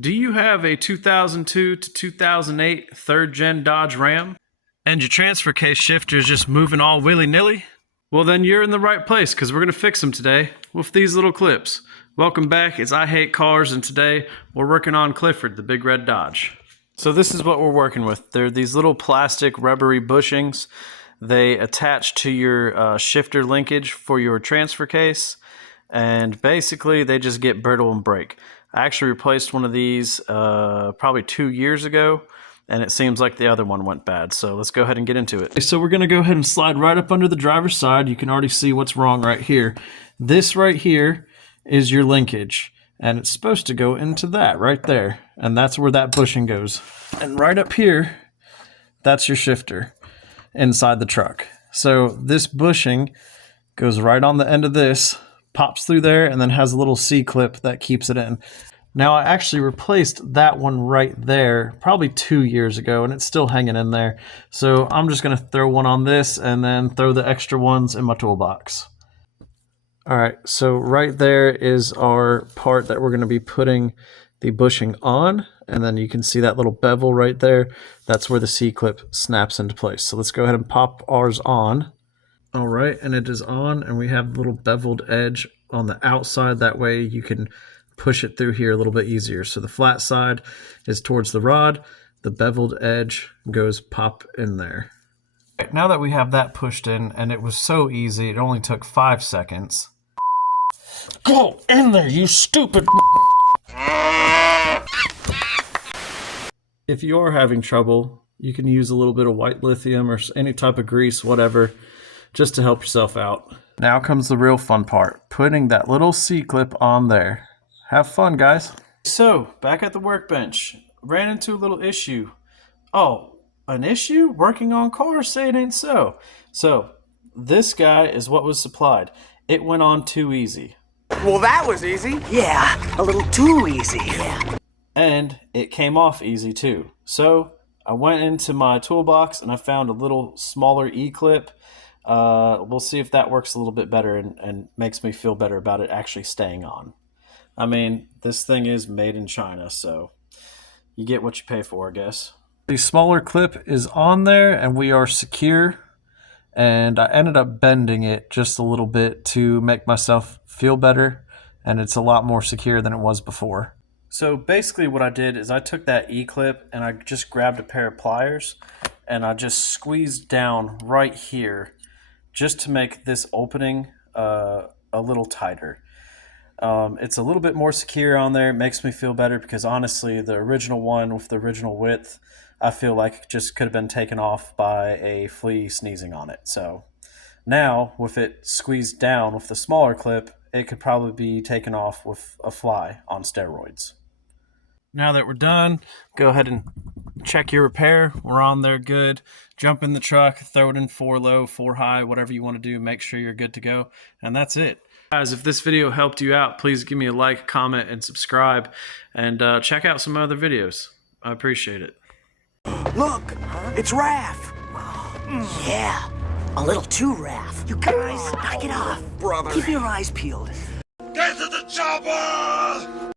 Do you have a 2002 to 2008 third-gen Dodge Ram? And your transfer case shifter is just moving all willy-nilly? Well, then you're in the right place, because we're going to fix them today with these little clips. Welcome back, it's I Hate Cars, and today we're working on Clifford, the big red Dodge. So this is what we're working with. They're these little plastic rubbery bushings. They attach to your shifter linkage for your transfer case, and basically they just get brittle and break. I actually replaced one of these probably 2 years ago, and it seems like the other one went bad. So let's go ahead and get into it. So we're going to go ahead and slide right up under the driver's side. You can already see what's wrong right here. This right here is your linkage, and it's supposed to go into that right there, and that's where that bushing goes. And right up here, that's your shifter inside the truck. So this bushing goes right on the end of this, pops through there, and then has a little C-clip that keeps it in. Now, I actually replaced that one right there probably 2 years ago, and it's still hanging in there. So I'm just going to throw one on this and then throw the extra ones in my toolbox. All right, so right there is our part that we're going to be putting the bushing on, and then you can see that little bevel right there. That's where the C-clip snaps into place. So let's go ahead and pop ours on. All right, and it is on, and we have the little beveled edge on the outside. That way you can push it through here a little bit easier. So the flat side is towards the rod. The beveled edge goes pop in there. Right, now that we have that pushed in, and it was so easy, it only took 5 seconds. Go in there, you stupid... If you are having trouble, you can use a little bit of white lithium or any type of grease, whatever, just to help yourself out. Now comes the real fun part, putting that little C-clip on there. Have fun, guys. So, back at the workbench, ran into a little issue. Oh, an issue? Working on cars? Say it ain't so. So, this guy is what was supplied. It went on too easy. Well, that was easy. Yeah, a little too easy. Yeah. And it came off easy too. So, I went into my toolbox and I found a little smaller E-clip. We'll see if that works a little bit better and makes me feel better about it actually staying on. I mean, this thing is made in China, so you get what you pay for, I guess. The smaller clip is on there and we are secure. And I ended up bending it just a little bit to make myself feel better. And it's a lot more secure than it was before. So basically what I did is I took that E-clip and I just grabbed a pair of pliers and I just squeezed down right here just to make this opening a little tighter. It's a little bit more secure on there. It makes me feel better because honestly, the original one with the original width, I feel like just could have been taken off by a flea sneezing on it. So now with it squeezed down with the smaller clip, it could probably be taken off with a fly on steroids. Now that we're done, go ahead and check your repair. We're on there good. Jump in the truck, throw it in 4 low, 4 high, whatever you want to do. Make sure you're good to go. And that's it. Guys, if this video helped you out, please give me a like, comment, and subscribe. And check out some other videos. I appreciate it. Look, it's Raph. Yeah, a little too Raph. You guys, knock it off. Brother. Keep your eyes peeled. Get to the chopper!